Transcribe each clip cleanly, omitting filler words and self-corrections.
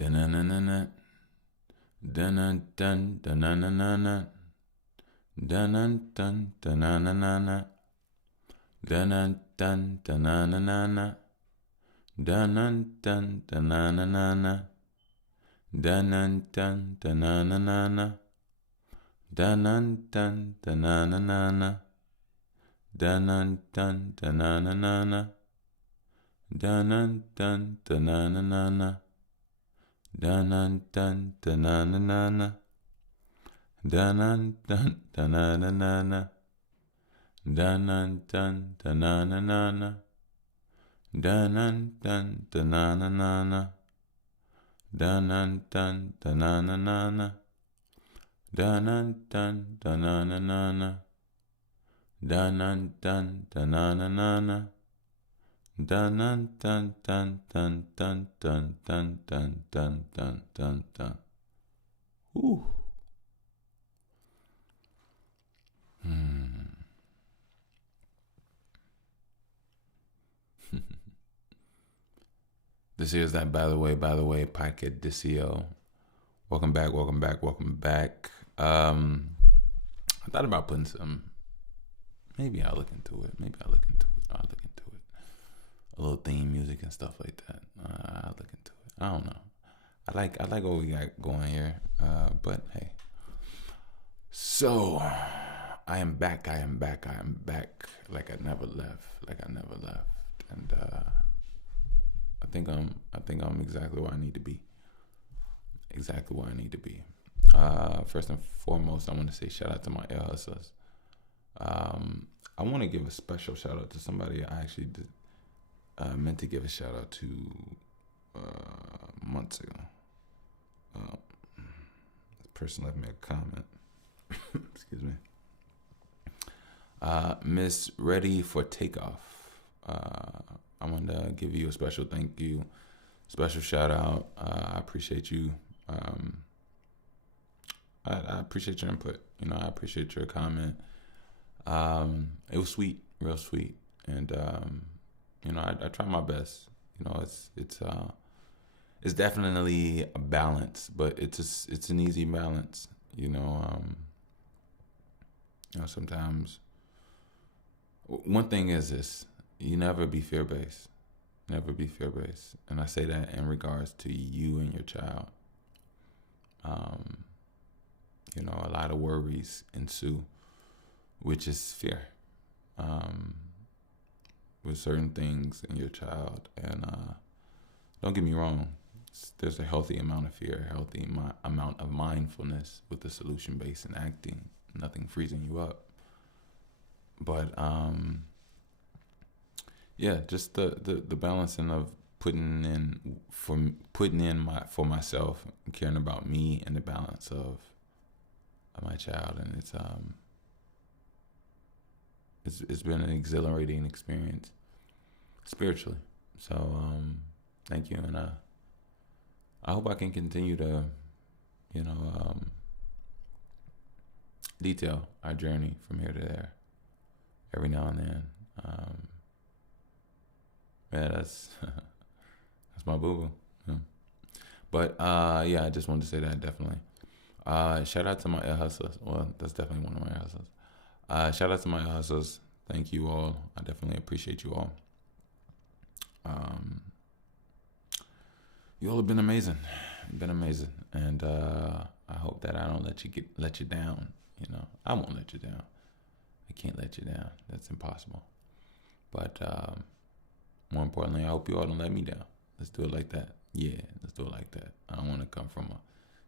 Da-na-na-na-na. Dun-dun-dun, da-na-na-na-na. Dun-dun-dun, da-na-na-na-na. Dun-dun-dun, da-na-na-na-na. Dun-dun-dun, da-na-na-na-na. Dun-dun-dun, da-na-na-na-na. Dun-dun-dun, da-na-na-na-na. Dun-dun-dun, da-na-na-na-na. Dun-dun-dun, da-na-na-na-na. Dun-dun-dun, da-na-na-na-na. Dun-dun-dun, da-na-na-na-na. Dun-dun-dun, da-na-na-na-na. Dun-dun-dun, da-na-na-na-na. Dun-dun-dun, da-na-na-na-na. Dun-dun-dun, da-na-na-na-na. Dun-dun-dun, da-na-na-na-na. Dun-dun-dun-dun-dun-dun-dun-dun-dun-dun-dun. Whew. This is that by the way, podcast DCO. Welcome back. I thought about putting some. Maybe I'll look into it. A little theme music and stuff like that. I'll look into it. I don't know. I like what we got going here. But hey. So I am back. Like I never left. And I think I'm exactly where I need to be. First and foremost, I want to say shout out to my air hustlers. I want to give a special shout out to somebody I actually meant to give a shout out to months ago. This person left me a comment. Excuse me. Miss Ready for Takeoff. I want to give you a special thank you, special shout out. I appreciate you. I appreciate your input. I appreciate your comment. It was sweet, real sweet, and I try my best. It's definitely a balance, but it's an easy balance. Sometimes one thing is this: you never be fear-based. And I say that in regards to you and your child. A lot of worries ensue, which is fear, with certain things in your child. And don't get me wrong, there's a healthy amount of fear, a healthy amount of mindfulness with the solution base and acting, nothing freezing you up. But just the balancing of putting in for myself, caring about me, and the balance of my child. And it's been an exhilarating experience spiritually. So thank you, and I hope I can continue to detail our journey from here to there every now and then. That's my boo-boo. Yeah. But I just wanted to say that definitely. Shout out to my air hustlers. Well, that's definitely one of my air hustlers. Shout out to my air hustlers. Thank you all. I definitely appreciate you all. You all have been amazing. And I hope that I don't let you down. I won't let you down. I can't let you down. That's impossible. But more importantly, I hope you all don't let me down. Let's do it like that. Yeah, let's do it like that. I don't want to come from a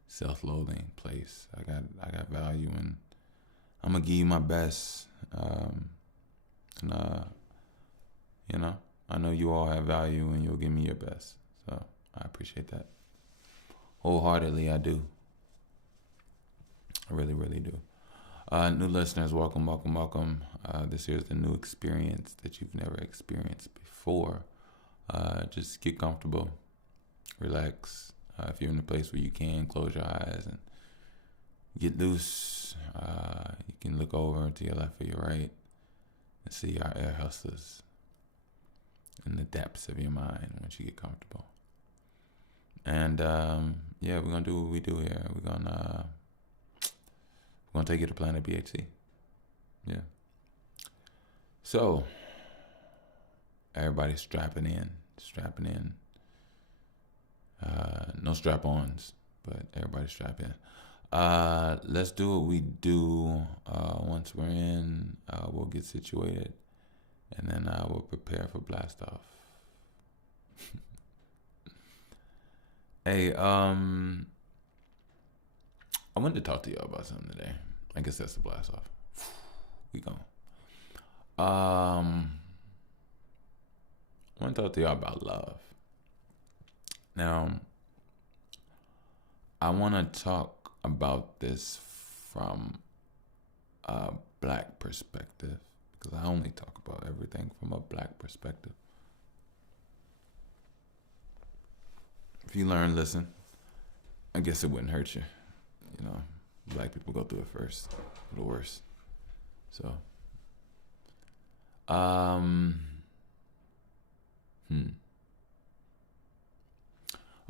self-loathing place. I got value, and I'm gonna give you my best. I know you all have value, and you'll give me your best. So I appreciate that wholeheartedly. I do. I really, really do. New listeners, welcome. This here is the new experience that you've never experienced before. Just get comfortable, relax. If you're in a place where you can, close your eyes and get loose. You can look over to your left or your right and see our air hustlers in the depths of your mind once you get comfortable. And yeah, we're gonna do what we do here. We're gonna take you to Planet BHC. Yeah. So everybody's strapping in, strapping in. No strap-ons, but everybody strap in. Let's do what we do. Once we're in, we'll get situated, and then we'll prepare for blast off. Hey, I wanted to talk to y'all about something today. I guess that's the blast off. We going. I want to talk to y'all about love. Now, I want to talk about this from a black perspective, because I only talk about everything from a black perspective. If you learn, listen. I guess it wouldn't hurt you. You know, black people go through it first, the worst. So,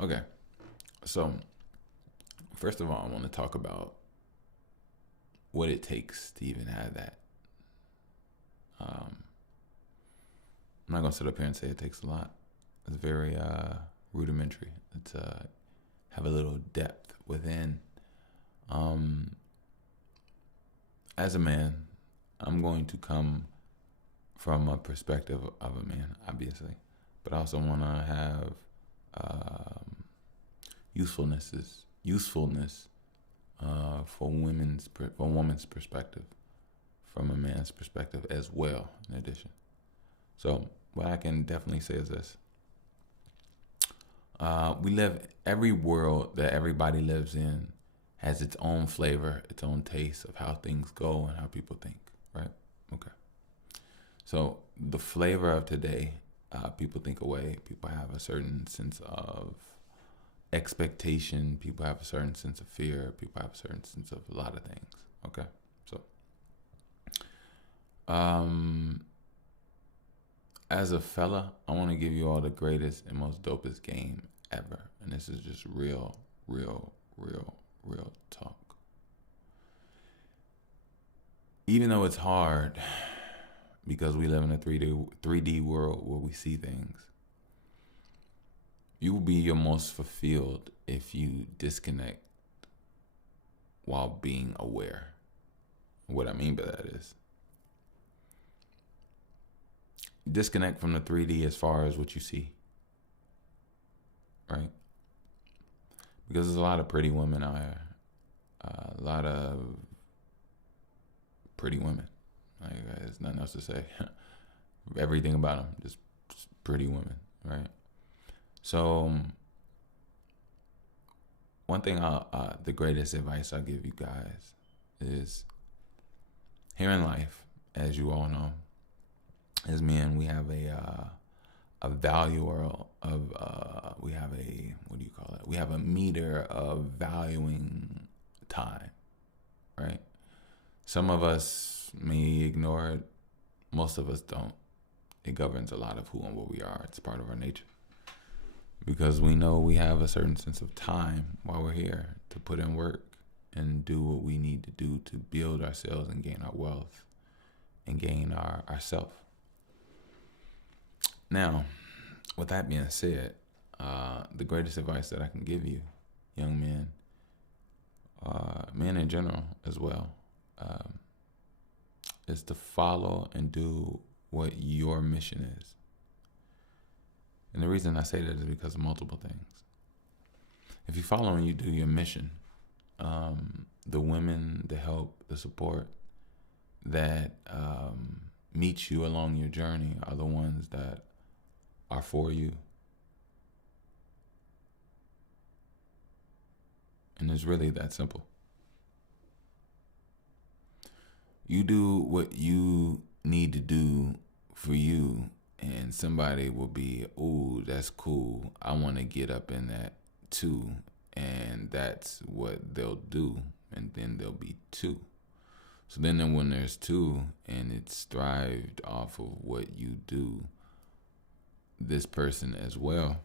Okay. So, first of all, I want to talk about what it takes to even have that. I'm not gonna sit up here and say it takes a lot. It's very rudimentary. It's have a little depth within. As a man, I'm going to come from a perspective of a man, obviously, but I also want to have usefulness for women's perspective, from a man's perspective as well. In addition, so what I can definitely say is this: every world that everybody lives in has its own flavor, its own taste of how things go and how people think, right? Okay. So the flavor of today, people think away. People have a certain sense of expectation. People have a certain sense of fear. People have a certain sense of a lot of things. Okay. So, as a fella, I want to give you all the greatest and most dopest game ever. And this is just real talk. Even though it's hard, because we live in a 3D world where we see things, you will be your most fulfilled if you disconnect while being aware. What I mean by that is disconnect from the 3D as far as what you see, right? Because there's a lot of pretty women out here. A lot of pretty women. Like, there's nothing else to say. Everything about them, just pretty women, right? So, one thing, the greatest advice I'll give you guys is, here in life, as you all know, as men, we have a value of we have a, what do you call it? We have a meter of valuing time, right? Some of us may ignore it. Most of us don't. It governs a lot of who and what we are. It's part of our nature. Because we know we have a certain sense of time while we're here to put in work and do what we need to do to build ourselves and gain our wealth and gain our self. Now, with that being said, the greatest advice that I can give you, young men, men in general as well, is to follow and do what your mission is. And the reason I say that is because of multiple things. If you follow and you do your mission, the women, the help, the support that meet you along your journey are the ones that are for you. And it's really that simple. You do what you need to do for you, and somebody will be, "Ooh, that's cool. I want to get up in that too." And that's what they'll do. And then there'll be two. So then when there's two and it's thrived off of what you do, this person as well,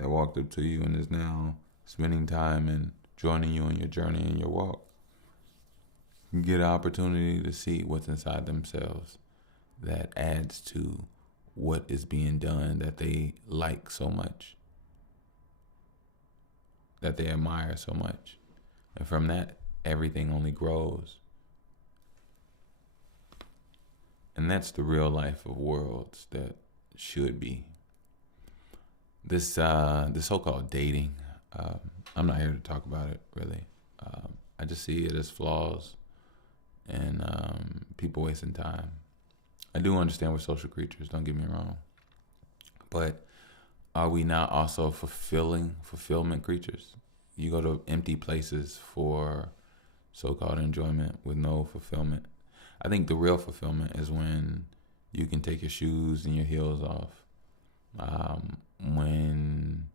that walked up to you and is now spending time and joining you in your journey and your walk. You get an opportunity to see what's inside themselves that adds to what is being done that they like so much, that they admire so much. And from that, everything only grows. And that's the real life of worlds that should be. This so-called dating, I'm not here to talk about it, really. I just see it as flaws and people wasting time. I do understand we're social creatures, don't get me wrong. But are we not also fulfillment creatures? You go to empty places for so-called enjoyment with no fulfillment. I think the real fulfillment is when you can take your shoes and your heels off. When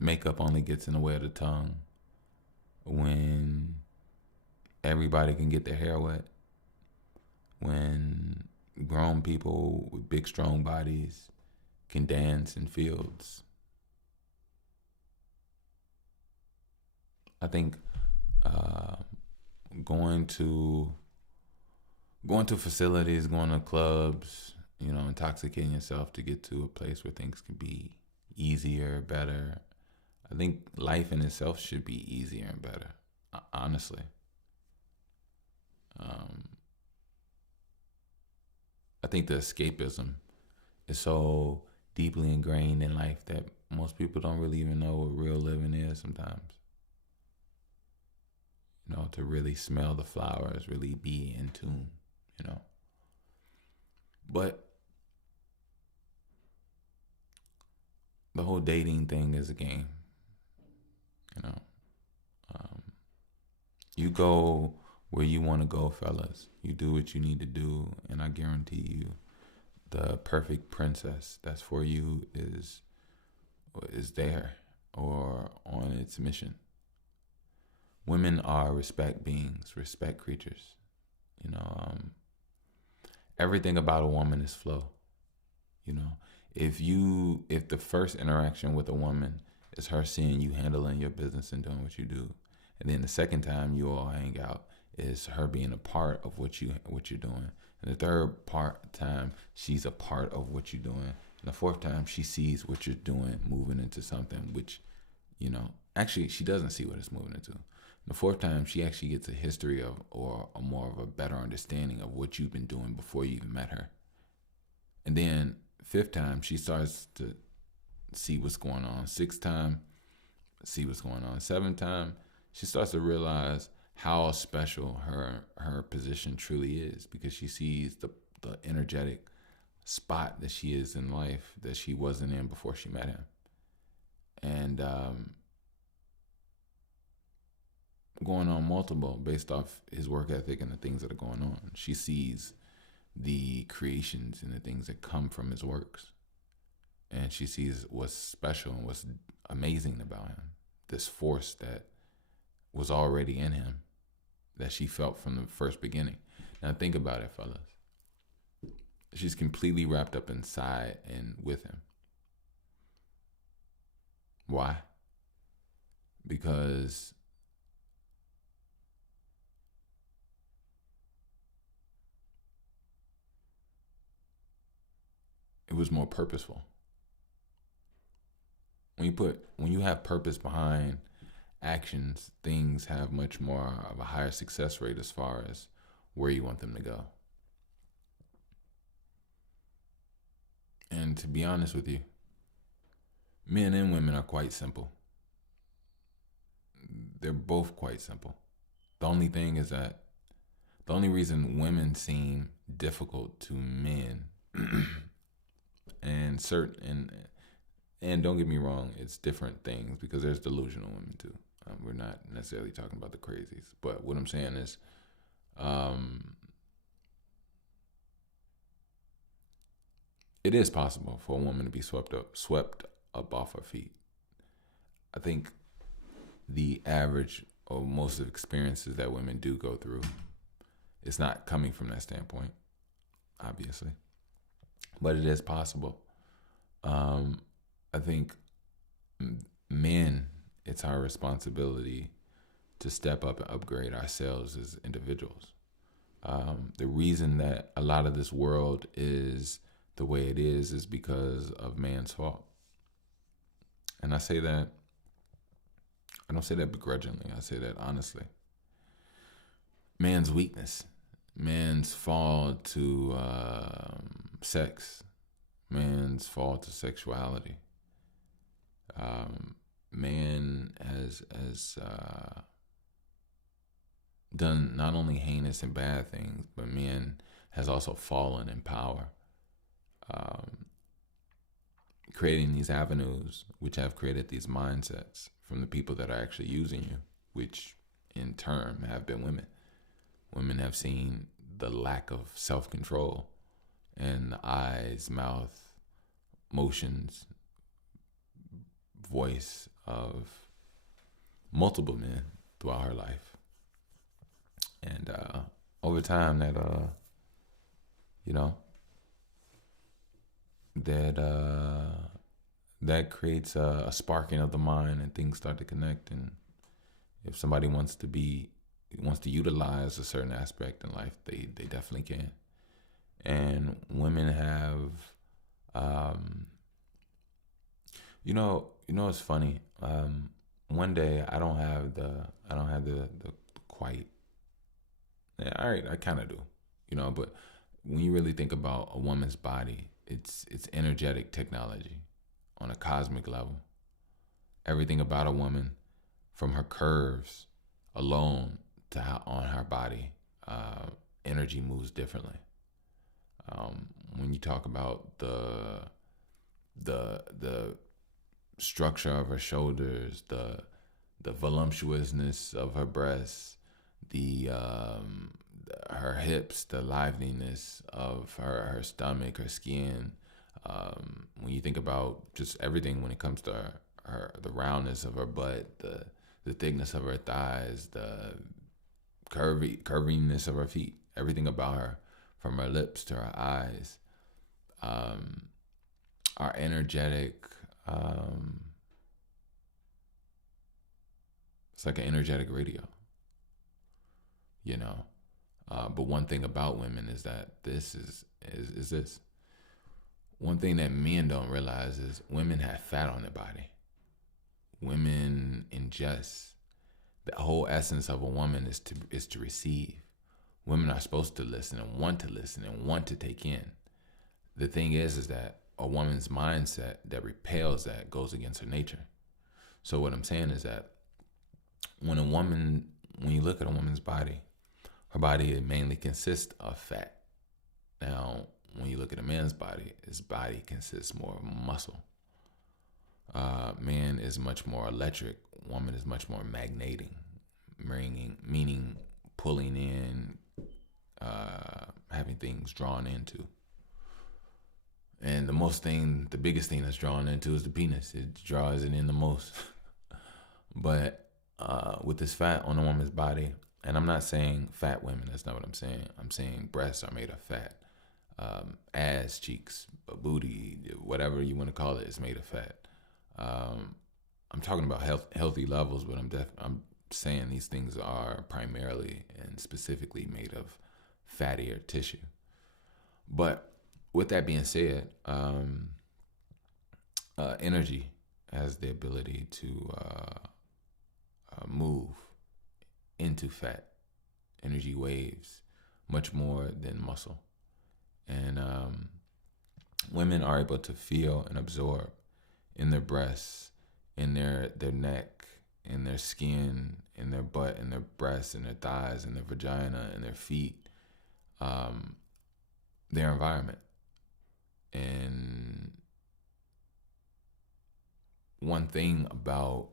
makeup only gets in the way of the tongue. When everybody can get their hair wet. When grown people with big, strong bodies can dance in fields. I think going to facilities, going to clubs, intoxicating yourself to get to a place where things can be easier, better. I think life in itself should be easier and better, honestly. I think the escapism is so deeply ingrained in life that most people don't really even know what real living is sometimes. To really smell the flowers, really be in tune, But the whole dating thing is a game, You go where you want to go, fellas. You do what you need to do, and I guarantee you the perfect princess that's for you is there or on its mission. Women are respect beings, respect creatures. Everything about a woman is flow. If the first interaction with a woman is her seeing you handling your business and doing what you do, and then the second time you all hang out is her being a part of what you're doing, and the third time she's a part of what you're doing, and the fourth time she sees what you're doing moving into something which, actually she doesn't see what it's moving into. The fourth time, she actually gets a history of, or a more of a better understanding of what you've been doing before you even met her. And then fifth time, she starts to see what's going on. Sixth time, see what's going on. Seventh time, she starts to realize how special her position truly is, because she sees the energetic spot that she is in life that she wasn't in before she met him. And going on multiple based off his work ethic and the things that are going on. She sees the creations and the things that come from his works. And she sees what's special and what's amazing about him. This force that was already in him that she felt from the first beginning. Now think about it, fellas. She's completely wrapped up inside and with him. Why? Because it was more purposeful. When you have purpose behind actions, things have much more of a higher success rate as far as where you want them to go. And to be honest with you, men and women are quite simple. They're both quite simple. The only thing is that the only reason women seem difficult to men and don't get me wrong, it's different things, because there's delusional women too. We're not necessarily talking about the crazies, but what I'm saying is, it is possible for a woman to be swept up off her feet. I think the average or most of the experiences that women do go through, it's not coming from that standpoint, obviously, but it is possible. I think men, it's our responsibility to step up and upgrade ourselves as individuals. The reason that a lot of this world is the way it is because of man's fault. And I don't say that begrudgingly, I say that honestly. Man's weakness, man's fall to sex, man's fall to sexuality. Man has done not only heinous and bad things, but man has also fallen in power, um, creating these avenues which have created these mindsets from the people that are actually using you, which in turn have been women. Women have seen the lack of self-control and the eyes, mouth, motions, voice of multiple men throughout her life. And over time, that you know, that creates a sparking of the mind, and things start to connect. And if somebody wants to utilize a certain aspect in life, they definitely can. And women have, it's funny. One day I don't have the quite. Yeah, all right, I kind of do, but when you really think about a woman's body, it's energetic technology on a cosmic level. Everything about a woman, from her curves alone to how on her body, energy moves differently. When you talk about the structure of her shoulders, the voluptuousness of her breasts, the her hips, the liveliness of her stomach, her skin. When you think about just everything when it comes to the roundness of her butt, the thickness of her thighs, the curviness of her feet, everything about her, from her lips to her eyes, are energetic. It's like an energetic radio, But one thing about women is that this is this. One thing that men don't realize is women have fat on their body. Women ingest. The whole essence of a woman is to receive. Women are supposed to listen and want to take in. The thing is that a woman's mindset that repels that goes against her nature. So what I'm saying is that when you look at a woman's body, her body mainly consists of fat. Now, when you look at a man's body, his body consists more of muscle. Man is much more electric. Woman is much more magnating, meaning pulling in, having things drawn into. And the biggest thing that's drawn into is the penis. It draws it in the most. But with this fat on a woman's body, and I'm not saying fat women, that's not what I'm saying. I'm saying breasts are made of fat. Ass, cheeks, booty, whatever you want to call it, is made of fat. I'm talking about healthy levels, but I'm saying these things are primarily and specifically made of fattier tissue. But with that being said, energy has the ability to move into fat, energy waves, much more than muscle. And women are able to feel and absorb in their breasts, in their neck, in their skin, in their butt, in their breasts, in their thighs, in their vagina, in their feet, their environment. And one thing about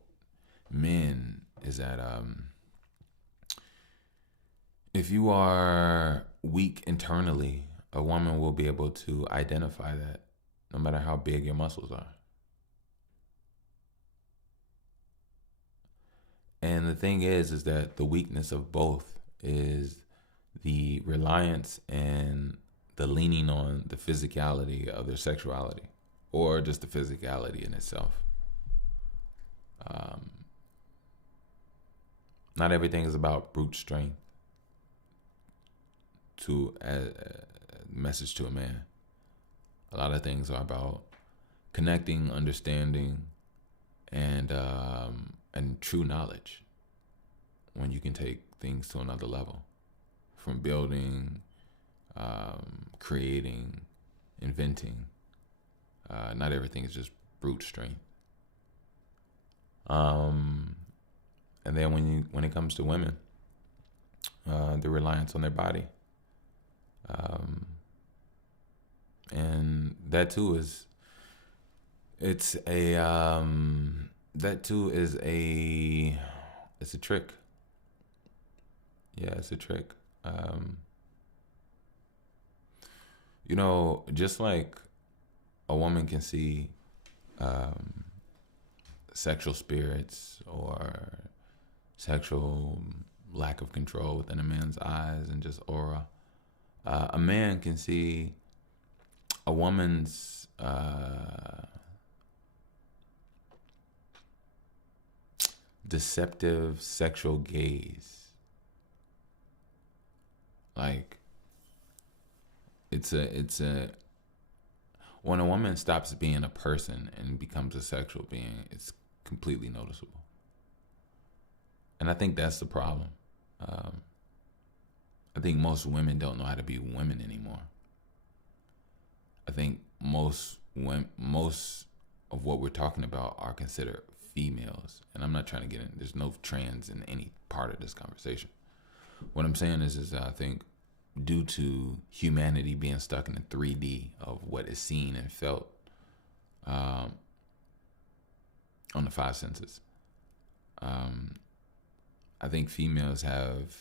men is that if you are weak internally, a woman will be able to identify that no matter how big your muscles are. And the thing is that the weakness of both is the reliance and the leaning on the physicality of their sexuality. or just the physicality in itself. Um, Not everything is about brute strength. To a message to a man, a lot of things are about connecting, understanding, and true knowledge. When you can take things to another level, from building, creating, inventing. Not everything is just brute strength. And then when it comes to women, the reliance on their body, and that too is it's a that too is a it's a trick. Yeah, it's a trick. Just like a woman can see sexual spirits or sexual lack of control within a man's eyes and just aura, a man can see a woman's deceptive sexual gaze. Like it's a when a woman stops being a person and becomes a sexual being, it's completely noticeable. And I think that's the problem. I think most women don't know how to be women anymore. I think most of what we're talking about are considered females, and I'm not trying to get in. There's no trans in any part of this conversation. What I'm saying is I think due to humanity being stuck in the 3D of what is seen and felt on the five senses, I think females have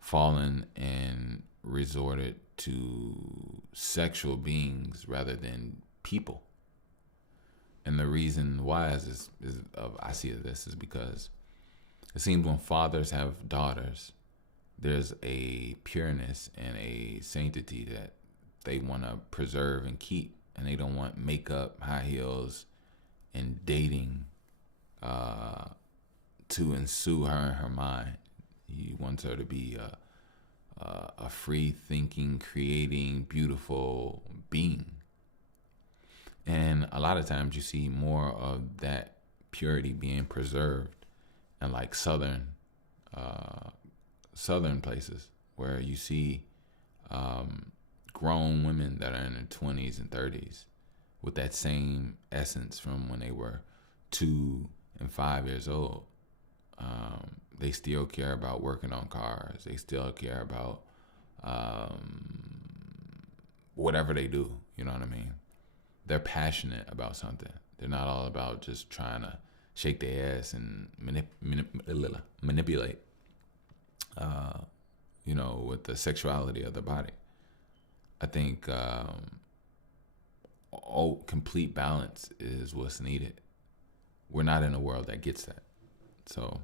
fallen and resorted to sexual beings rather than people. And the reason why I see this is because it seems when fathers have daughters, there's a pureness and a sanctity that they want to preserve and keep, and they don't want makeup, high heels, and dating to ensue her in her mind. He wants her to be a free thinking, creating, beautiful being. And a lot of times you see more of that purity being preserved in like southern places where you see grown women that are in their 20s and 30s with that same essence from when they were 2 and 5 years old. They still care about working on cars. They still care about whatever they do. You know what I mean? They're passionate about something. They're not all about just trying to shake their ass and manipulate, with the sexuality of the body. I think complete balance is what's needed. We're not in a world that gets that. So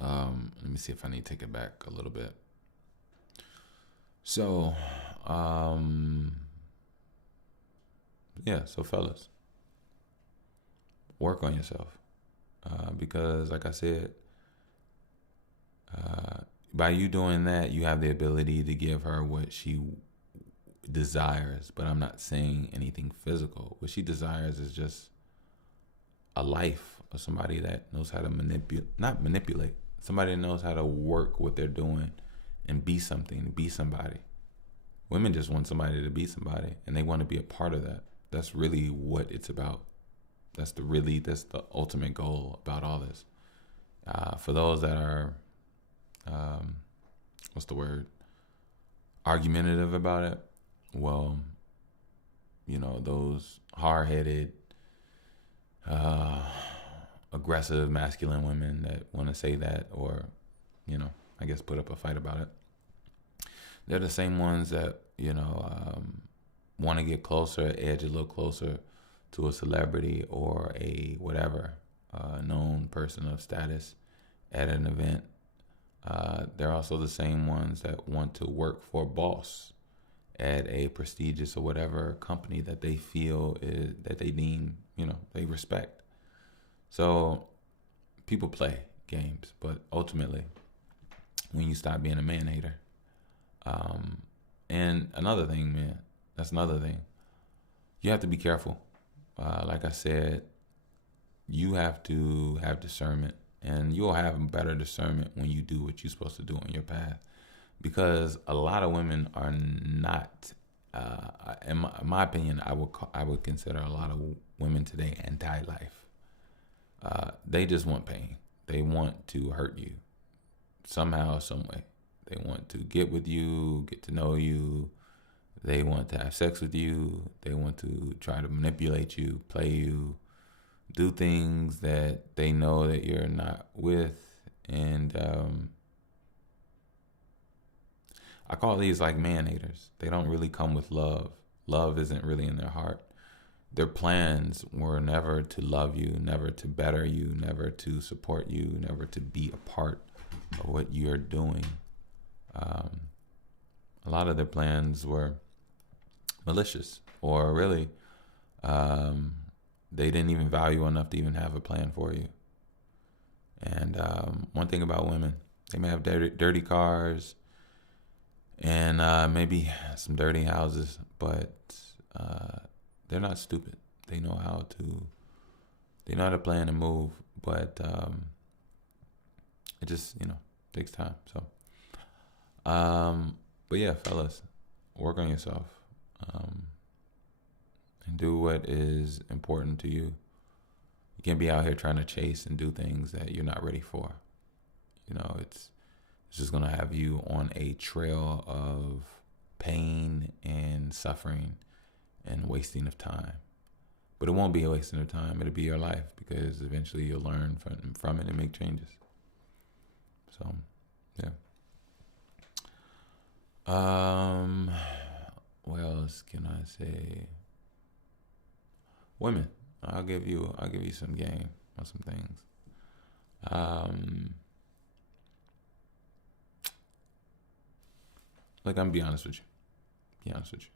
let me see if I need to take it back a little bit. So, so fellas, work on yourself. Because like I said, by you doing that, you have the ability to give her what she desires. But I'm not saying anything physical. What she desires is just a life of somebody that knows how to not manipulate, somebody that knows how to work what they're doing and be something, be somebody. Women just want somebody to be somebody, and they want to be a part of that. That's really what it's about. That's the ultimate goal about all this. For those that are, argumentative about it, well, those hard-headed, aggressive, masculine women that want to say that, or, I guess put up a fight about it. They're the same ones that, want to get closer, edge a little closer to a celebrity or a whatever, known person of status at an event. They're also the same ones that want to work for a boss at a prestigious or whatever company that they feel is that they deem, they respect. So people play games, but ultimately, when you stop being a man hater, and another thing, man, that's another thing. You have to be careful. Like I said, you have to have discernment, and you'll have better discernment when you do what you're supposed to do on your path. Because a lot of women are not, in my opinion, I would consider a lot of women today anti-life. They just want pain. They want to hurt you somehow, some way. They want to get with you, get to know you. They want to have sex with you. They want to try to manipulate you, play you, do things that they know that you're not with. And I call these like man haters. They don't really come with love. Love isn't really in their heart. Their plans were never to love you, never to better you, never to support you, never to be a part of what you're doing. A lot of their plans were malicious, or really, they didn't even value enough to even have a plan for you. And one thing about women, they may have dirty cars and maybe some dirty houses, but they're not stupid. They know how to plan and move, but it just takes time. So, but yeah, fellas, work on yourself, and do what is important to you. You can't be out here trying to chase and do things that you're not ready for. It's just gonna have you on a trail of pain and suffering and wasting of time. But it won't be a wasting of time. It'll be your life, because eventually you'll learn from it and make changes. So, yeah. What else can I say? Women. I'll give you some game on some things. Like, I'm gonna be honest with you. Be honest with you.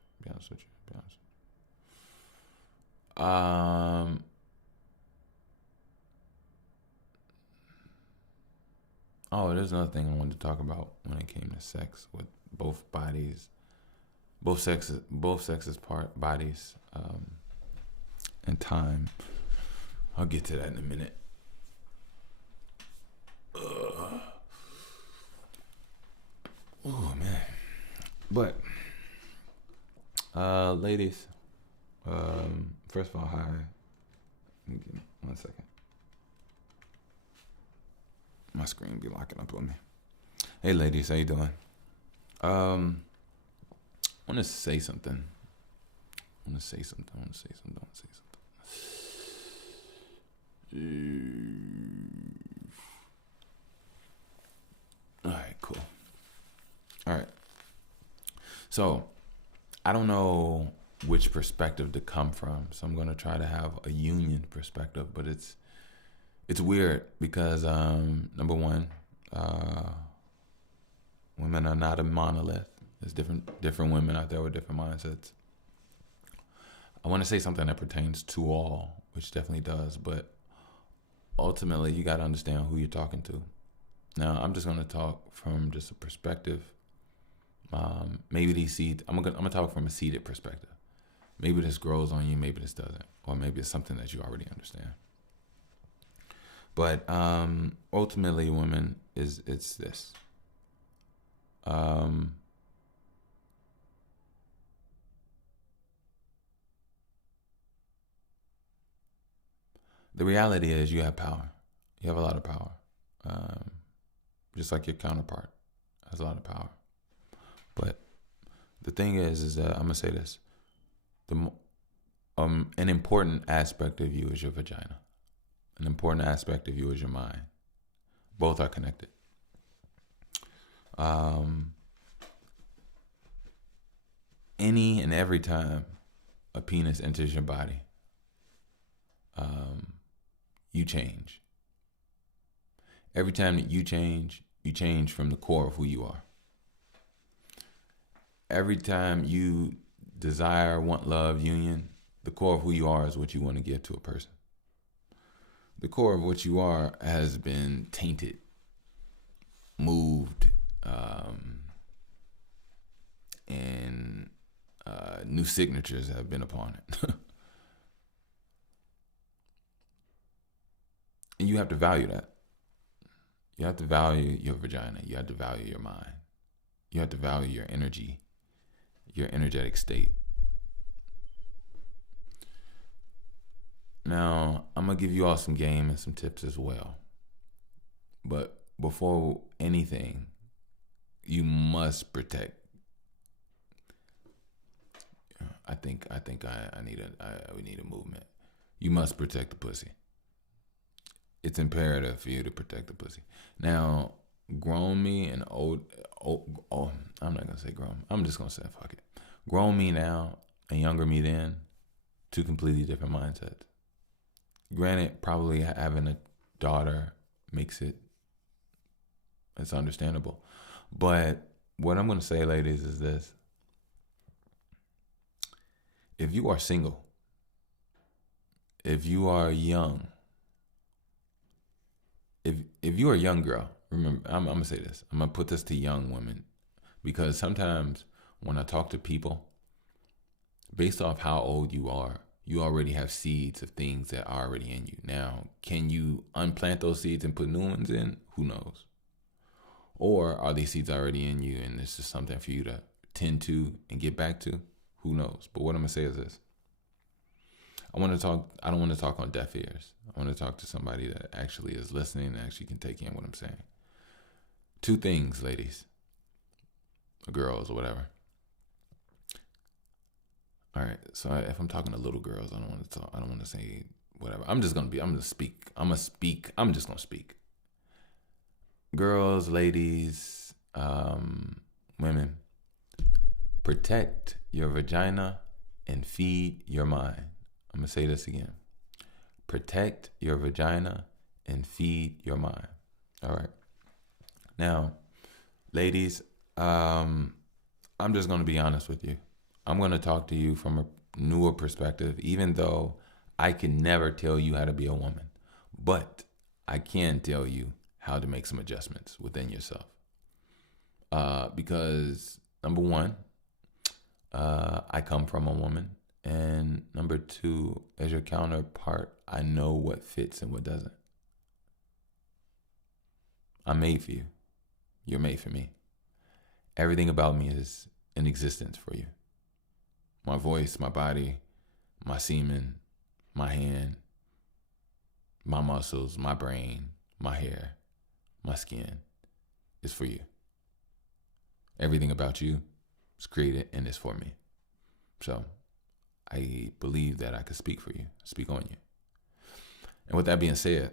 Oh, there's another thing I wanted to talk about when it came to sex with both bodies, both sexes bodies, and time. I'll get to that in a minute. Oh man. But ladies, first of all, hi. Give me 1 second. My screen be locking up on me. Hey ladies, how you doing? I want to say something. All right, cool. All right. So, I don't know which perspective to come from, so I'm gonna try to have a union perspective. But it's weird because number one, women are not a monolith. There's different women out there with different mindsets. I want to say something that pertains to all, which definitely does, but ultimately you got to understand who you're talking to. Now, I'm just gonna talk from just a perspective. Maybe these seeds. I'm gonna talk from a seeded perspective. Maybe this grows on you, maybe this doesn't, or maybe it's something that you already understand. But ultimately, women, it's this. The reality is you have power. You have a lot of power. Just like your counterpart has a lot of power. But the thing is that I'm gonna say this: an important aspect of you is your vagina. An important aspect of you is your mind. Both are connected. Any and every time a penis enters your body, you change. Every time that you change from the core of who you are. every time you desire, want love, union, the core of who you are is what you want to give to a person. The core of what you are has been tainted, moved, and new signatures have been upon it. And you have to value that. You have to value your vagina. You have to value your mind. You have to value your energy, your energetic state. Now, I'm going to give you all some game and some tips as well. But before anything, you must protect. We need a movement. You must protect the pussy. It's imperative for you to protect the pussy. Now, grown me and old, I'm not going to say grown. I'm just going to say fuck it. Grown me now and younger me then, two completely different mindsets. Granted, probably having a daughter makes it's understandable. But what I'm going to say, ladies, is this. If you are single, if you are young, if you're a young girl, remember, I'm going to say this. I'm going to put this to young women, because sometimes when I talk to people, based off how old you are, you already have seeds of things that are already in you. Now, can you unplant those seeds and put new ones in? Who knows? Or are these seeds already in you and it's just something for you to tend to and get back to? Who knows? But what I'm going to say is this. I don't want to talk on deaf ears. I want to talk to somebody that actually is listening and actually can take in what I'm saying. Two things, ladies, or girls, or whatever. All right. So if I'm talking to little girls, I don't want to say whatever. I'm just going to speak. Girls, ladies, women, protect your vagina and feed your mind. I'm going to say this again. Protect your vagina and feed your mind. All right. Now, ladies, I'm just going to be honest with you. I'm going to talk to you from a newer perspective, even though I can never tell you how to be a woman. But I can tell you how to make some adjustments within yourself. Because, number one, I come from a woman. And number two, as your counterpart, I know what fits and what doesn't. I'm made for you. You're made for me. Everything about me is in existence for you. My voice, my body, my semen, my hand, my muscles, my brain, my hair, my skin is for you. Everything about you is created and is for me. So I believe that I could speak for you, speak on you. And with that being said,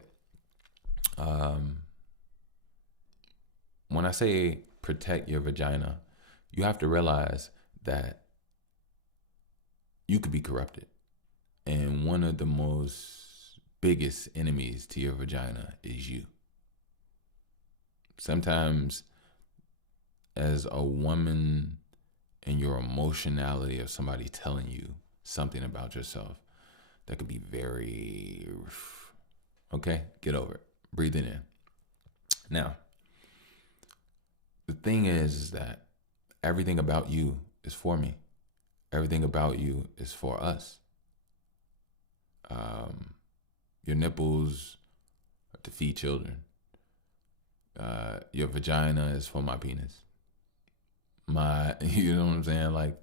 when I say protect your vagina, you have to realize that you could be corrupted. And one of the most biggest enemies to your vagina is you. Sometimes as a woman and your emotionality of somebody telling you something about yourself, that could be very, okay, get over it. Breathe it in. Now, the thing is that everything about you is for me. Everything about you is for us. Your nipples are to feed children. Your vagina is for my penis. You know what I'm saying? Like,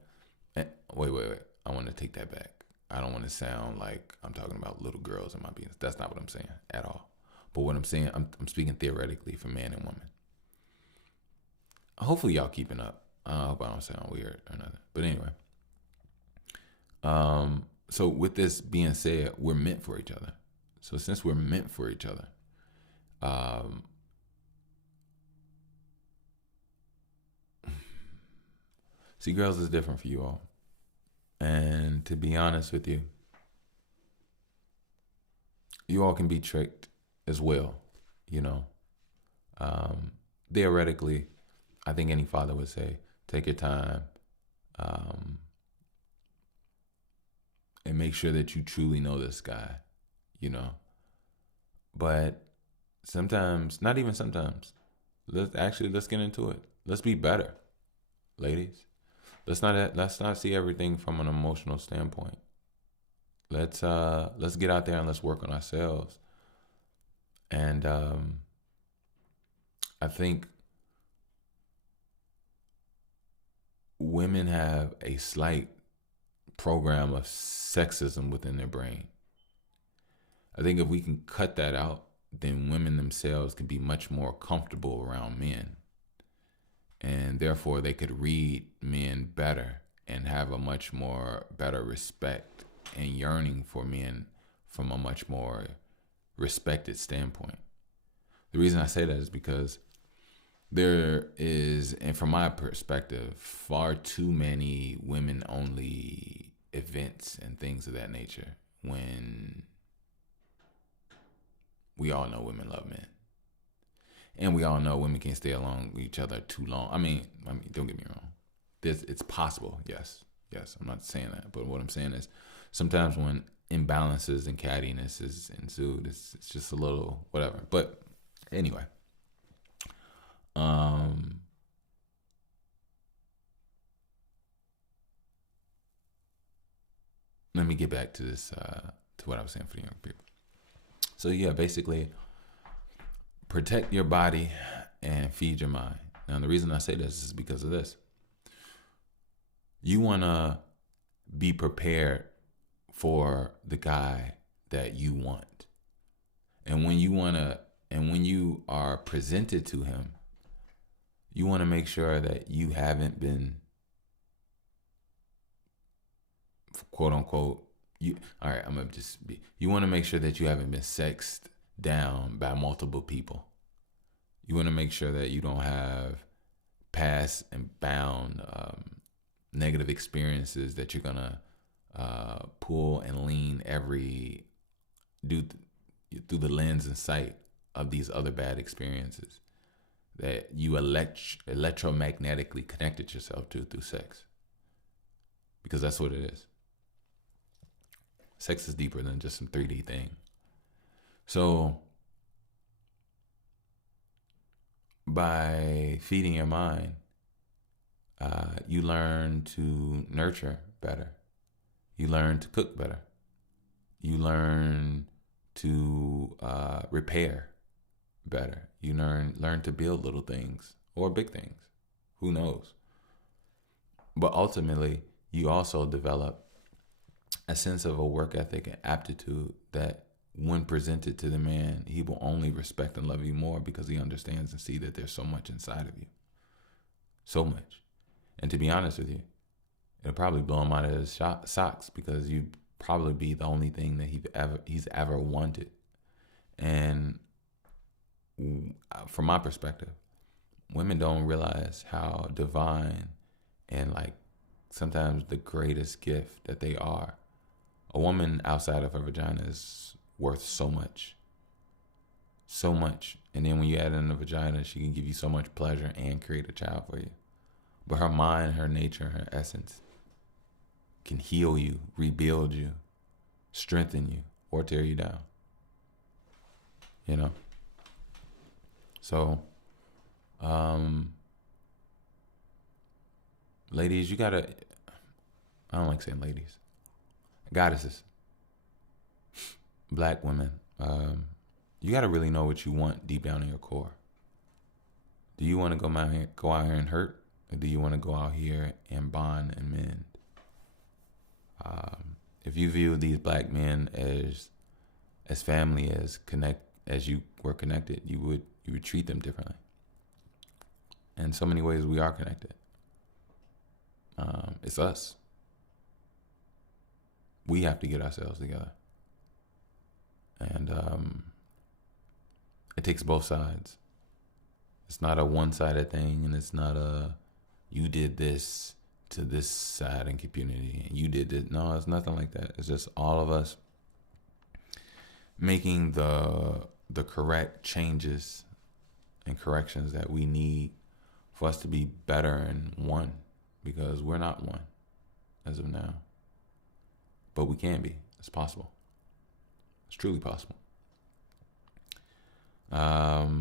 wait. I want to take that back. I don't want to sound like I'm talking about little girls and my penis. That's not what I'm saying at all. But what I'm saying, I'm speaking theoretically for man and woman. Hopefully y'all keeping up. I hope I don't sound weird or nothing. But anyway. So with this being said, we're meant for each other. So since we're meant for each other, see, girls is different for you all. And to be honest with you, you all can be tricked as well, you know. Theoretically, I think any father would say, take your time, um, and make sure that you truly know this guy, you know. But sometimes, not even sometimes, let's get into it. Let's be better, ladies. Let's not see everything from an emotional standpoint. Let's get out there and let's work on ourselves. And I think women have a slight program of sexism within their brain. I think if we can cut that out, then women themselves can be much more comfortable around men. And therefore they could read men better and have a much more better respect and yearning for men from a much more respected standpoint. The reason I say that is because there is, and from my perspective, far too many women-only events and things of that nature when we all know women love men. And we all know women can't stay along with each other too long. I mean, don't get me wrong. It's possible, yes. Yes, I'm not saying that. But what I'm saying is sometimes when imbalances and cattiness is ensued, it's just a little whatever. But anyway. Let me get back to this, to what I was saying for the young people. So yeah, basically, protect your body and feed your mind. Now, the reason I say this is because of this. You want to be prepared for the guy that you want. And when you are presented to him, you want to make sure that you haven't been, quote unquote, you want to make sure that you haven't been sexed down by multiple people. You want to make sure that you don't have past and bound negative experiences that you're going to pull and lean through the lens and sight of these other bad experiences that you electromagnetically connected yourself to through sex. Because that's what it is. Sex is deeper than just some 3D thing. So by feeding your mind, you learn to nurture better. You learn to cook better. You learn to repair better. You learn to build little things or big things. Who knows? But ultimately, you also develop a sense of a work ethic and aptitude that when presented to the man, he will only respect and love you more because he understands and sees that there's so much inside of you. So much. And to be honest with you, it'll probably blow him out of his socks because you'd probably be the only thing that he's ever wanted. And from my perspective, women don't realize how divine and like sometimes the greatest gift that they are. A woman outside of her vagina is worth so much. So much. And then when you add in the vagina, she can give you so much pleasure and create a child for you. But her mind, her nature, her essence can heal you, rebuild you, strengthen you, or tear you down. You know? So, ladies, you gotta, I don't like saying ladies, goddesses, black women, you gotta really know what you want deep down in your core. Do you want to go out here and hurt? Or do you want to go out here and bond and mend? If you view these black men as family, as you were connected, you would treat them differently. In so many ways, we are connected. It's us. We have to get ourselves together. And it takes both sides. It's not a one-sided thing, and it's not you did this to this side and community, and you did this. No, it's nothing like that. It's just all of us making the correct changes and corrections that we need for us to be better and one, because we're not one as of now. But we can be. It's possible. It's truly possible. Yeah.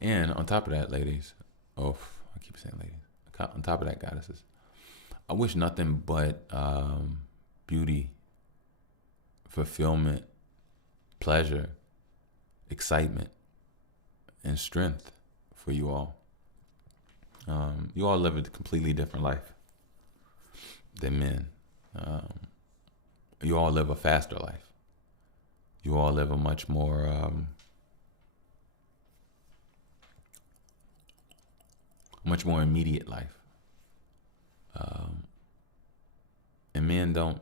And on top of that, ladies, I keep saying ladies. On top of that, goddesses, I wish nothing but beauty, fulfillment, pleasure, excitement, and strength for you all. You all live a completely different life than men. You all live a faster life. You all live a much more immediate life. And men don't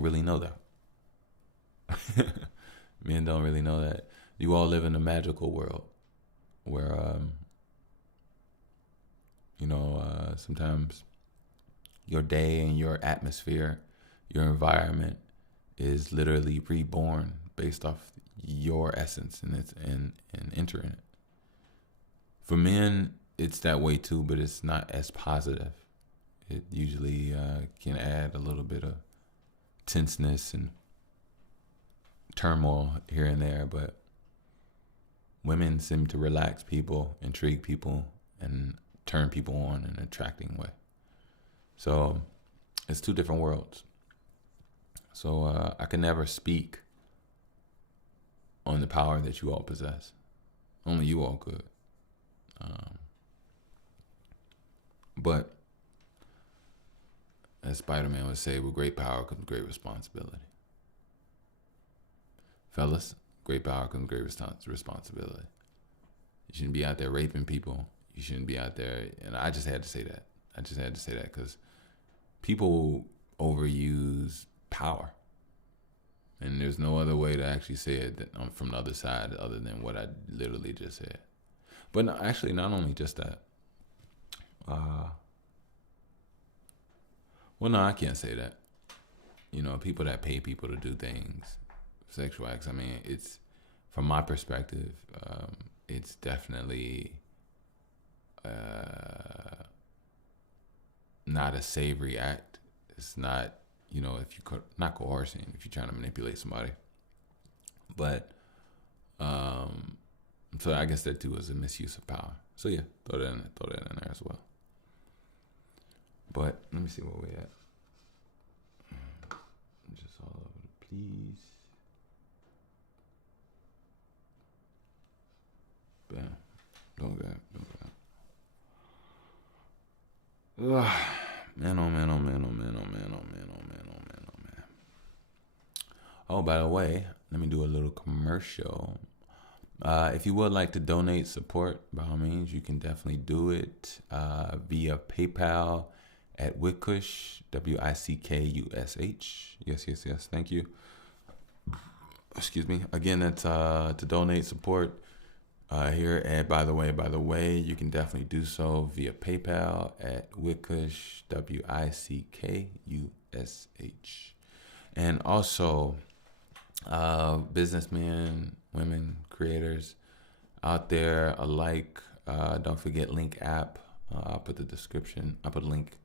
really know that. Men don't really know that. You all live in a magical world where sometimes your day and your atmosphere, your environment is literally reborn based off your essence and entering it. For men, it's that way too, but it's not as positive. It usually can add a little bit of tenseness and turmoil here and there, but women seem to relax people, intrigue people, and turn people on in an attracting way. So it's two different worlds. So I can never speak on the power that you all possess. Only you all could. But as Spider-Man would say, with great power comes great responsibility. Fellas, great power comes great responsibility. You shouldn't be out there raping people. You shouldn't be out there. And I just had to say that. Because people overuse power. And there's no other way to actually say it from the other side other than what I literally just said. But no, actually, not only just that. Well, no, I can't say that. People that pay people to do things, sexual acts, I mean, it's, from my perspective, it's definitely not a savory act. It's not, if you not coercing, if you're trying to manipulate somebody. But so I guess that too is a misuse of power. So yeah, throw that in there as well. But let me see where we're at. Just all over the place. Bam. Don't go. Man, oh man. Oh, by the way, let me do a little commercial. If you would like to donate support, by all means, you can definitely do it via PayPal at Wickush, WICKUSH. Yes. Thank you. Excuse me. Again, that's to donate support here. And by the way, you can definitely do so via PayPal at Wickush, WICKUSH. And also, businessmen, women, creators out there alike, don't forget Link app. I'll put a link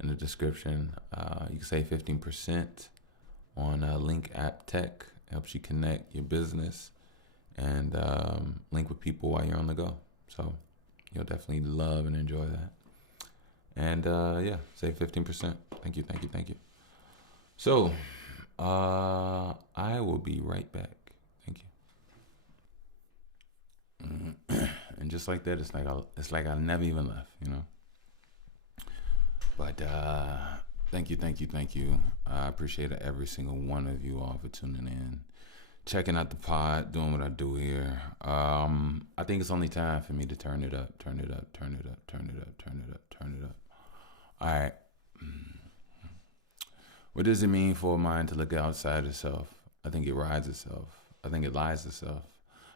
in the description. You can save 15% on Link app tech. Helps you connect your business and link with people while you're on the go. So you'll definitely love and enjoy that. And save 15%. Thank you. So I will be right back. Thank you. And just like that, it's like I never even left, But thank you. I appreciate every single one of you all for tuning in, checking out the pod, doing what I do here. I think it's only time for me to turn it up. All right. What does it mean for a mind to look outside itself? I think it rides itself. I think it lies itself.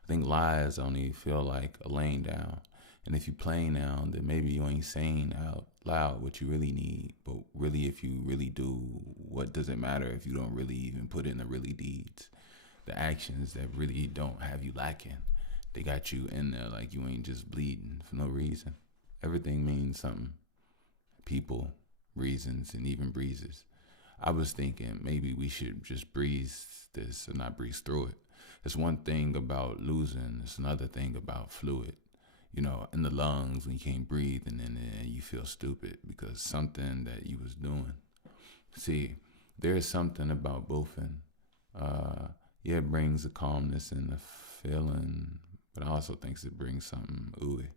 I think lies only feel like a laying down. And if you playing now, then maybe you ain't saying out loud what you really need. But really, if you really do, what does it matter if you don't really even put in the really deeds? the actions that really don't have you lacking. They got you in there like you ain't just bleeding for no reason. Everything means something. People, reasons, and even breezes. I was thinking maybe we should just breeze this and not breeze through it. It's one thing about losing, it's another thing about fluid. You know, in the lungs when you can't breathe and then you feel stupid because something that you was doing. See, there is something about boofing. Yeah, it brings a calmness and a feeling, but I also think it brings something ooey.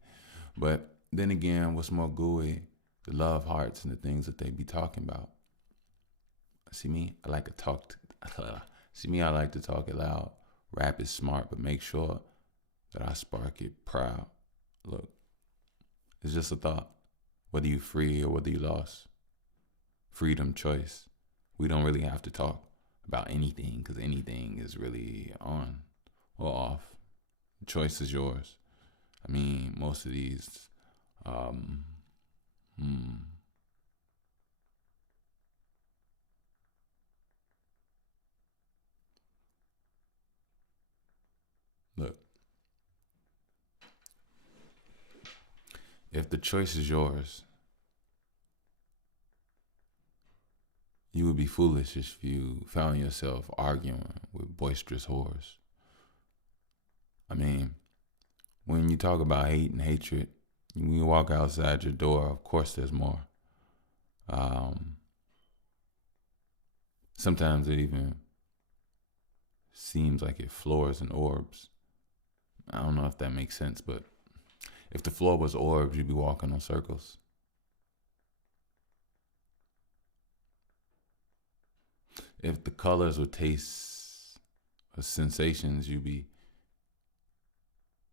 But then again, what's more gooey? The love hearts and the things that they be talking about. See me, I like to talk. See me, I like to talk it loud. Rap is smart, but make sure that I spark it proud. Look, it's just a thought. Whether you free or whether you lost. Freedom, choice. We don't really have to talk about anything because anything is really on or off. The choice is yours. I mean, most of these, um, hmm. Look, if the choice is yours, you would be foolish if you found yourself arguing with boisterous whores. I mean, when you talk about hate and hatred, when you walk outside your door, of course there's more. Sometimes it even seems like it floors and orbs. I don't know if that makes sense, but if the floor was orbs, you'd be walking on circles. If the colors were tastes or sensations, you'd be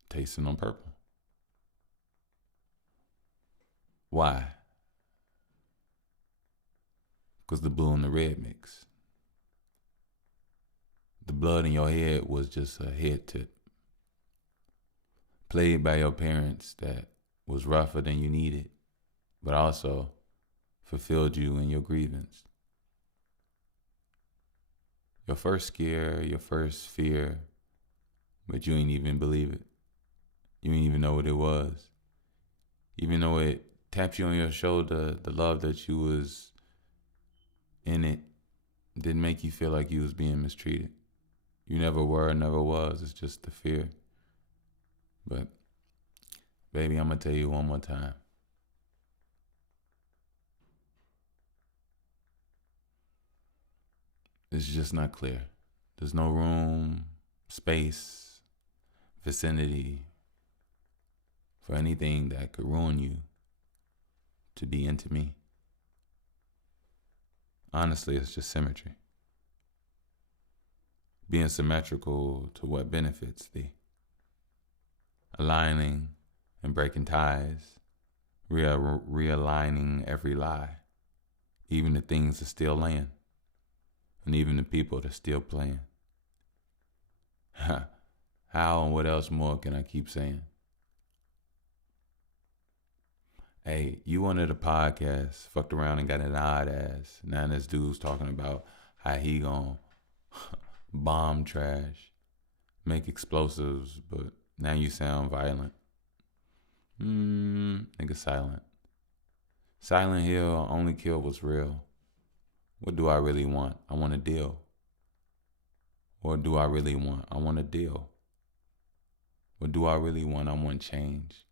tasting on purple. Why? Because the blue and the red mix. The blood in your head was just a head tip. Played by your parents that was rougher than you needed, but also fulfilled you in your grievance. Your first scare, your first fear, but you ain't even believe it. You ain't even know what it was. Even though it tapped you on your shoulder, the love that you was in it didn't make you feel like you was being mistreated. You never were, never was. It's just the fear. But, baby, I'm going to tell you one more time. It's just not clear. There's no room, space, vicinity for anything that could ruin you to be into me. Honestly, it's just symmetry. Being symmetrical to what benefits thee. Aligning and breaking ties. Realigning every lie. Even the things that still laying. And even the people that still playing. How and what else more can I keep saying? Hey, you wanted a podcast, fucked around and got an odd ass. Now this dude's talking about how he gon' bomb trash, make explosives, but now you sound violent. Nigga silent. Silent Hill only kill what's real. What do I really want? I want a deal. What do I really want? I want a deal. What do I really want? I want change.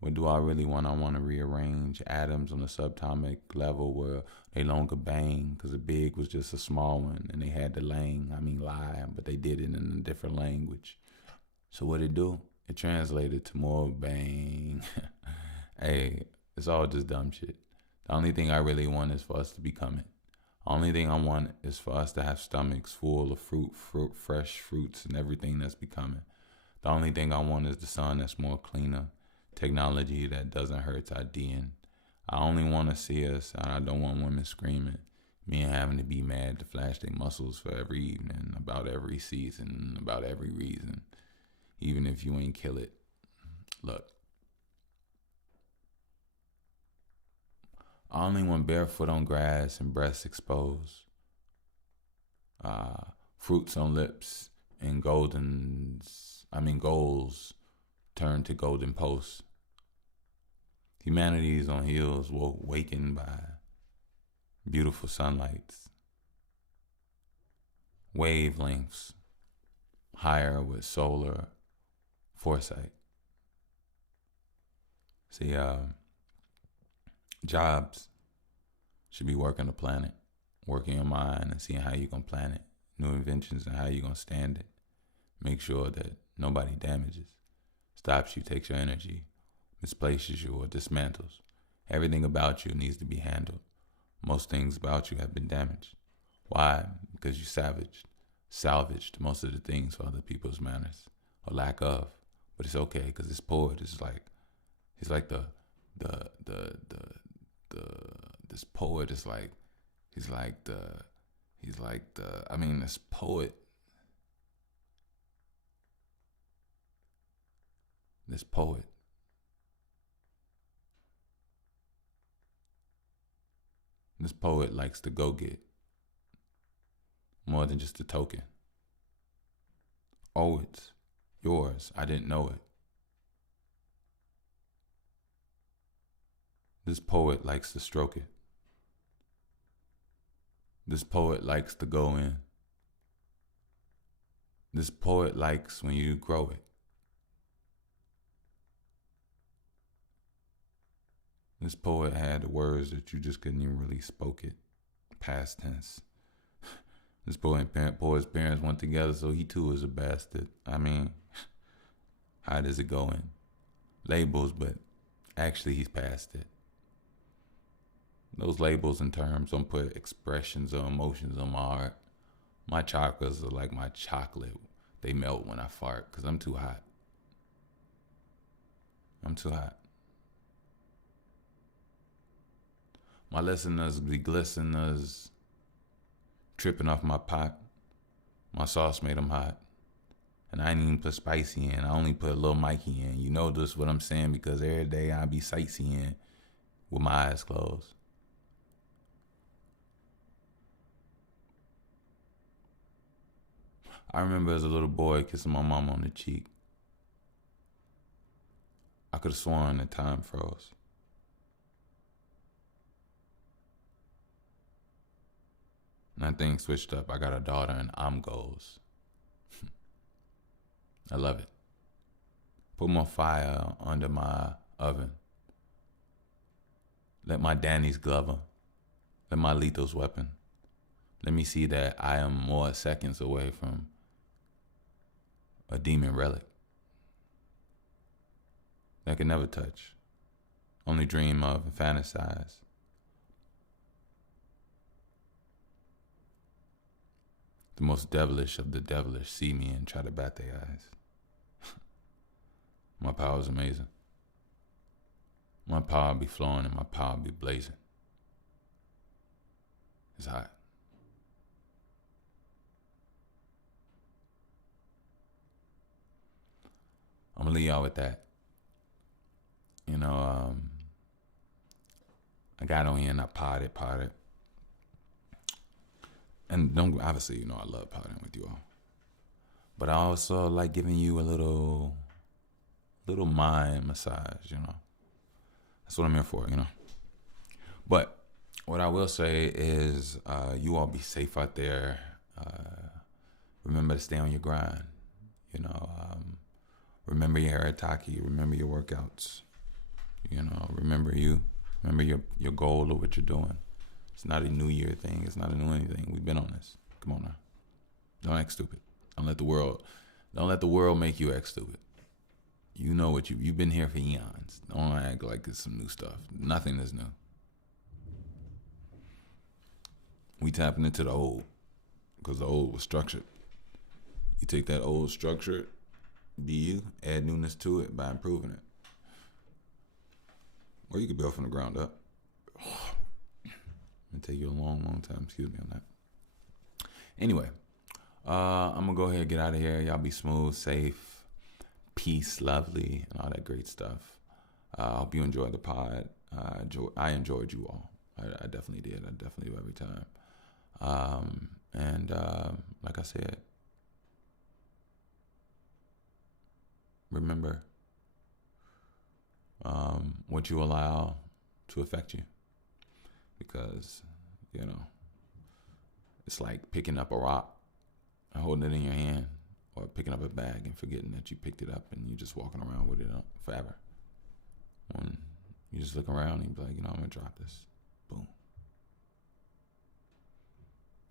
What do I really want? I want to rearrange atoms on a subatomic level where they longer bang because the big was just a small one and they had to lie, but they did it in a different language. So what it do? It translated to more bang. Hey, it's all just dumb shit. The only thing I really want is for us to become it. The only thing I want is for us to have stomachs full of fresh fruits and everything that's becoming. The only thing I want is the sun that's more cleaner. Technology that doesn't hurt our DN. I only want to see us, and I don't want women screaming. Me and having to be mad to flash their muscles for every evening, about every season, about every reason. Even if you ain't kill it. Look. I only want barefoot on grass and breasts exposed. Fruits on lips and goals turn to golden posts. Humanity is on heels, wakened by beautiful sunlights, wavelengths higher with solar foresight. See, jobs should be working the planet, working your mind and seeing how you're going to plan it, new inventions and how you're going to stand it. Make sure that nobody damages, stops you, takes your energy, misplaces you, or dismantles. Everything about you needs to be handled. Most things about you have been damaged. Why? Because you salvaged most of the things for other people's manners or lack of. But it's okay because this poet is like, he's like this poet is like, this poet, this poet likes to go get more than just a token. Oh, it's yours. I didn't know it. This poet likes to stroke it. This poet likes to go in. This poet likes when you grow it. This poet had the words that you just couldn't even really spoke it. Past tense. This poet's parents went together, so he too is a bastard. I mean, how does it go in? Labels, but actually he's past it. Those labels and terms don't put expressions or emotions on my art. My chakras are like my chocolate. They melt when I fart because I'm too hot. My listeners be glisteners, tripping off my pot. My sauce made them hot. And I ain't even put spicy in. I only put a little Mikey in. You know this what I'm saying because every day I be sightseeing with my eyes closed. I remember as a little boy kissing my mama on the cheek. I could have sworn that time froze. And that thing switched up. I got a daughter and I'm goals. I love it. Put more fire under my oven. Let my Danny's Glover. Let my lethal's weapon. Let me see that I am more seconds away from a demon relic that I can never touch, only dream of and fantasize. The most devilish of the devilish see me and try to bat their eyes. My power is amazing. My power be flowing and my power be blazing. It's hot. I'm gonna leave y'all with that. You know, I got on here and I potted. And don't obviously, I love potting with you all. But I also like giving you a little mind massage, That's what I'm here for, But what I will say is you all be safe out there. Remember to stay on your grind, Remember your harataki. Remember your workouts. Remember you. Remember your goal of what you're doing. It's not a New Year thing. It's not a new anything. We've been on this. Come on now. Don't act stupid. Don't let the world make you act stupid. You know what you've been here for eons. Don't act like it's some new stuff. Nothing is new. We tapping into the old because the old was structured. You take that old structure, be you, add newness to it by improving it. Or you could build from the ground up. It'll take you a long, long time. Excuse me on that. Anyway, I'm going to go ahead and get out of here. Y'all be smooth, safe, peace, lovely, and all that great stuff. I hope you enjoyed the pod. I enjoyed you all. I definitely did. I definitely do every time. And And like I said, remember what you allow to affect you, because it's like picking up a rock and holding it in your hand, or picking up a bag and forgetting that you picked it up and you're just walking around with it forever. When you just look around and you be like, I'm gonna drop this. Boom.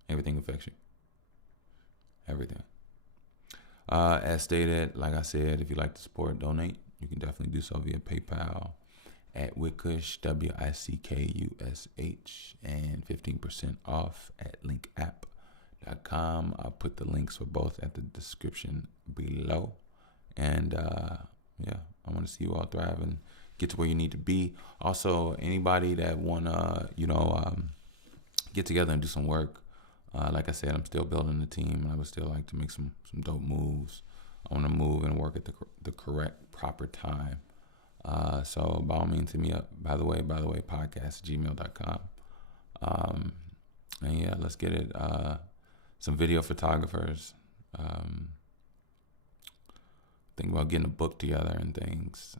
Everything affects you. Everything. As stated, like I said, if you'd like to support, donate, you can definitely do so via PayPal at Wickush, WICKUSH, and 15% off at linkapp.com. I'll put the links for both at the description below. And I want to see you all thrive and get to where you need to be. Also, anybody that wanna get together and do some work, like I said, I'm still building the team, and I would still like to make some dope moves. I want to move and work at the correct, proper time. So by all means, hit me up. By the way, podcast@gmail.com. And yeah, let's get it. Some video photographers. Think about getting a book together and things.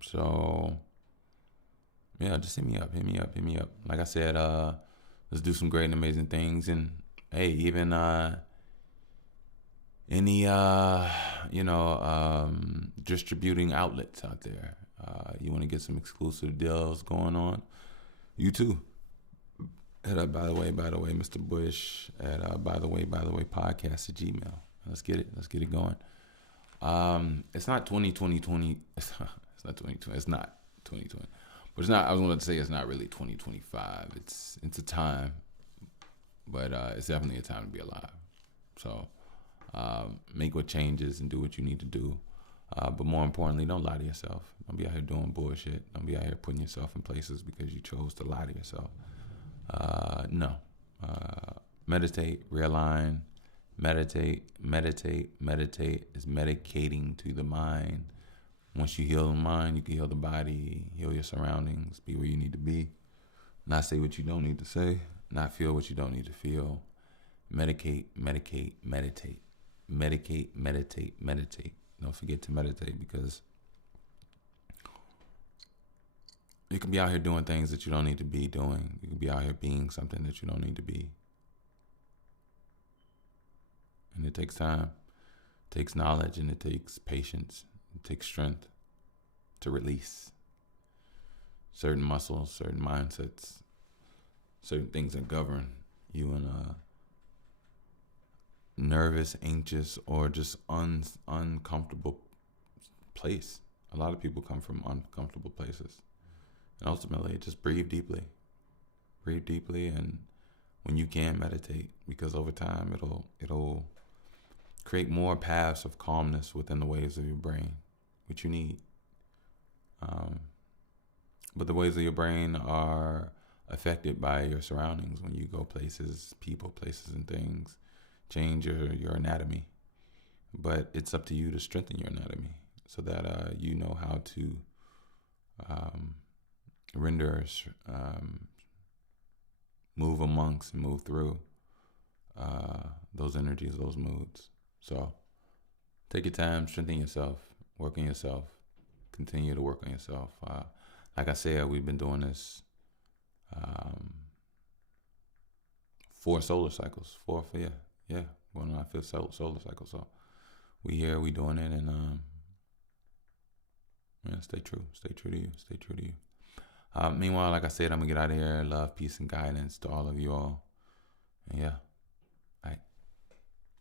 So yeah, just hit me up. Like I said, let's do some great and amazing things. And hey, even any distributing outlets out there, you want to get some exclusive deals going on, you too, hit up by the way Mr. Bush at by the way podcast@gmail. Let's get it going. It's not 2020. It's not 2020. It's not 2020. But it's not. I was going to say it's not really 2025. It's a time, but it's definitely a time to be alive. So make what changes and do what you need to do. But more importantly, don't lie to yourself. Don't be out here doing bullshit. Don't be out here putting yourself in places because you chose to lie to yourself. No. Meditate, realign. Meditate is medicating to the mind. Once you heal the mind, you can heal the body, heal your surroundings, be where you need to be, not say what you don't need to say, not feel what you don't need to feel. Medicate, meditate. Don't forget to meditate, because you can be out here doing things that you don't need to be doing. You can be out here being something that you don't need to be. And it takes time, it takes knowledge, and it takes patience. It takes strength to release certain muscles, certain mindsets, certain things that govern you in a nervous, anxious, or just uncomfortable place. A lot of people come from uncomfortable places. And ultimately, just breathe deeply. Breathe deeply, and when you can, meditate, because over time it'll create more paths of calmness within the waves of your brain, which you need. But the waves of your brain are affected by your surroundings. When you go places, people, places, and things change your anatomy. But it's up to you to strengthen your anatomy so that you know how to render, move amongst, and move through those energies, those moods. So take your time, strengthen yourself, work on yourself, continue to work on yourself. Like I said, we've been doing this 4 solar cycles. 4, yeah, going on our 5th solar cycle. So we here, we doing it, and stay true to you. Meanwhile, like I said, I'm gonna get out of here. Love, peace, and guidance to all of you all. And yeah, all right.